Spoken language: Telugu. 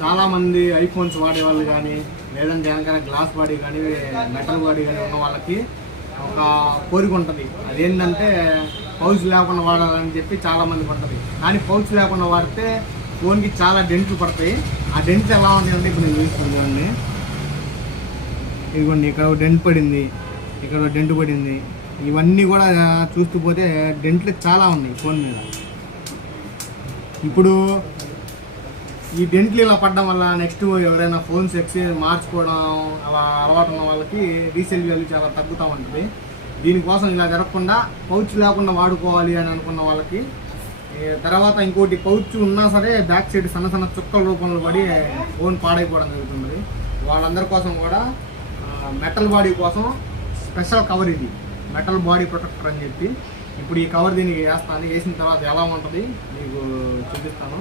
చాలామంది ఐఫోన్స్ వాడేవాళ్ళు కానీ లేదంటే వెనకాల గ్లాస్ బాడీ కానీ మెటల్ బాడీ కానీ ఉన్న వాళ్ళకి ఒక కోరిక ఉంటుంది. అదేంటంటే పౌచ్ లేకుండా వాడాలని చెప్పి చాలామందికి ఉంటుంది. కానీ పౌచ్ లేకుండా వాడితే ఫోన్కి చాలా డెంట్లు పడతాయి. ఆ డెంట్లు ఎలా ఉన్నాయంటే ఇప్పుడు నేను చూస్తున్నాను. ఇదిగోండి, ఇక్కడ డెంట్ పడింది, ఇక్కడ డెంట్ పడింది. ఇవన్నీ కూడా చూస్తూ పోతే డెంట్లు చాలా ఉన్నాయి ఫోన్ మీద. ఇప్పుడు ఈ డెంట్లు ఇలా పడడం వల్ల నెక్స్ట్ ఎవరైనా ఫోన్స్ ఎక్స్చేంజ్ మార్చుకోవడం అలా అలవాటు ఉన్న వాళ్ళకి రీసేల్ వాల్యూ చాలా తగ్గుతూ ఉంటుంది. దీనికోసం ఇలా జరగకుండా పౌచ్ లేకుండా వాడుకోవాలి అని అనుకున్న వాళ్ళకి, తర్వాత ఇంకోటి పౌచ్ ఉన్నా సరే బ్యాక్ సైడ్ సన్న సన్న చుక్కల రూపంలో పడి ఫోన్ పాడైపోవడం జరుగుతుంది. వాళ్ళందరి కోసం కూడా మెటల్ బాడీ కోసం స్పెషల్ కవర్, ఇది మెటల్ బాడీ ప్రొటెక్టర్ అని చెప్పి ఇప్పుడు ఈ కవర్ దీనికి వేస్తాను. వేసిన తర్వాత ఎలా ఉంటుంది మీకు చూపిస్తాను.